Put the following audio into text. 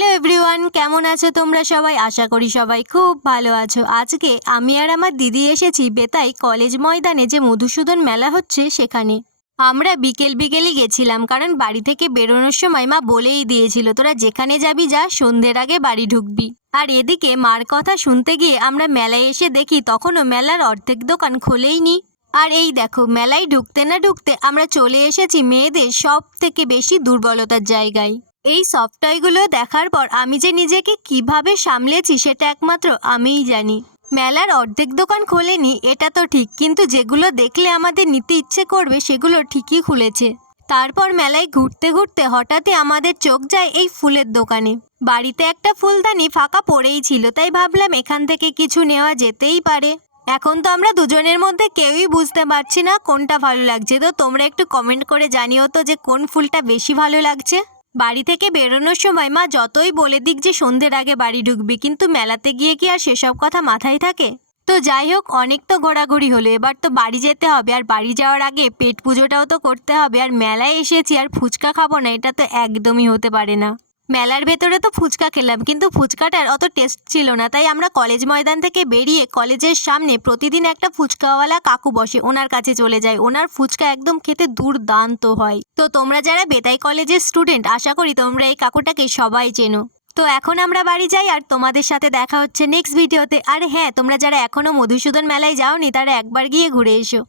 Hello everyone, কেমন আছো তোমরা সবাই? আশা করি সবাই খুব ভালো আছো। আজকে আমি আর আমার দিদি এসেছি বেতাই কলেজ ময়দানে যে মধুসূদন মেলা হচ্ছে সেখানে। আমরা বিকেলই গেছিলাম, কারণ বাড়ি থেকে বেরোনোর সময় মা বলেই দিয়েছিল তোরা যেখানে যাবি যা, সন্ধ্যের আগে বাড়ি ঢুকবি। আর এদিকে মার কথা শুনতে গিয়ে আমরা মেলায় এসে দেখি তখনও মেলার অর্ধেক দোকান খোলেইনি। আর এই দেখো, মেলায় ঢুকতে না ঢুকতে আমরা চলে এসেছি মেয়েদের সব থেকে বেশি দুর্বলতার জায়গায়। এই সফট টয়গুলো দেখার পর আমি যে নিজেকে কিভাবে সামলেছি সেটা একমাত্র আমিই জানি। মেলার অর্ধেক দোকান খোলেনি এটা তো ঠিক, কিন্তু যেগুলো দেখলে আমাদের নিতে ইচ্ছে করবে সেগুলো ঠিকই খুলেছে। তারপর মেলায় ঘুরতে ঘুরতে হঠাৎই আমাদের চোখ যায় এই ফুলের দোকানে। বাড়িতে একটা ফুলদানি ফাঁকা পড়েই ছিল, তাই ভাবলাম এখান থেকে কিছু নেওয়া যেতেই পারে। এখন তো আমরা দুজনের মধ্যে কেউই বুঝতে পারছি না কোনটা ভালো লাগছে, তো তোমরা একটু কমেন্ট করে জানিও তো যে কোন ফুলটা বেশি ভালো লাগছে। বাড়ি থেকে বেরোনোর সময় মা যতই বলে দিক যে সন্ধ্যের আগে বাড়ি ঢুকবি, কিন্তু মেলাতে গিয়ে কি আর সেসব কথা মাথায় থাকে? তো যাই হোক, অনেক তো ঘোরাঘুরি হলো, এবার তো বাড়ি যেতে হবে। আর বাড়ি যাওয়ার আগে পেট পুজোটাও তো করতে হবে। আর মেলায় এসেছি আর ফুচকা খাবো না, এটা তো একদমই হতে পারে না। মেলার ভেতরে তো ফুচকা খেলাম, কিন্তু ফুচকাটার অত টেস্ট ছিল না, তাই আমরা কলেজ ময়দান থেকে বেরিয়ে কলেজের সামনে প্রতিদিন একটা ফুচকাওয়ালা কাকু বসে, ওনার কাছে চলে যাই। ওনার ফুচকা একদম খেতে দুর্দান্ত হয়। তো তোমরা যারা বেতাই কলেজের স্টুডেন্ট, আশা করি তোমরা এই কাকুটাকে সবাই চেনো। তো এখন আমরা বাড়ি যাই, আর তোমাদের সাথে দেখা হচ্ছে নেক্সট ভিডিওতে। আর হ্যাঁ, তোমরা যারা এখনো মধুসূদন মেলায় যাওনি তারা একবার গিয়ে ঘুরে এসো।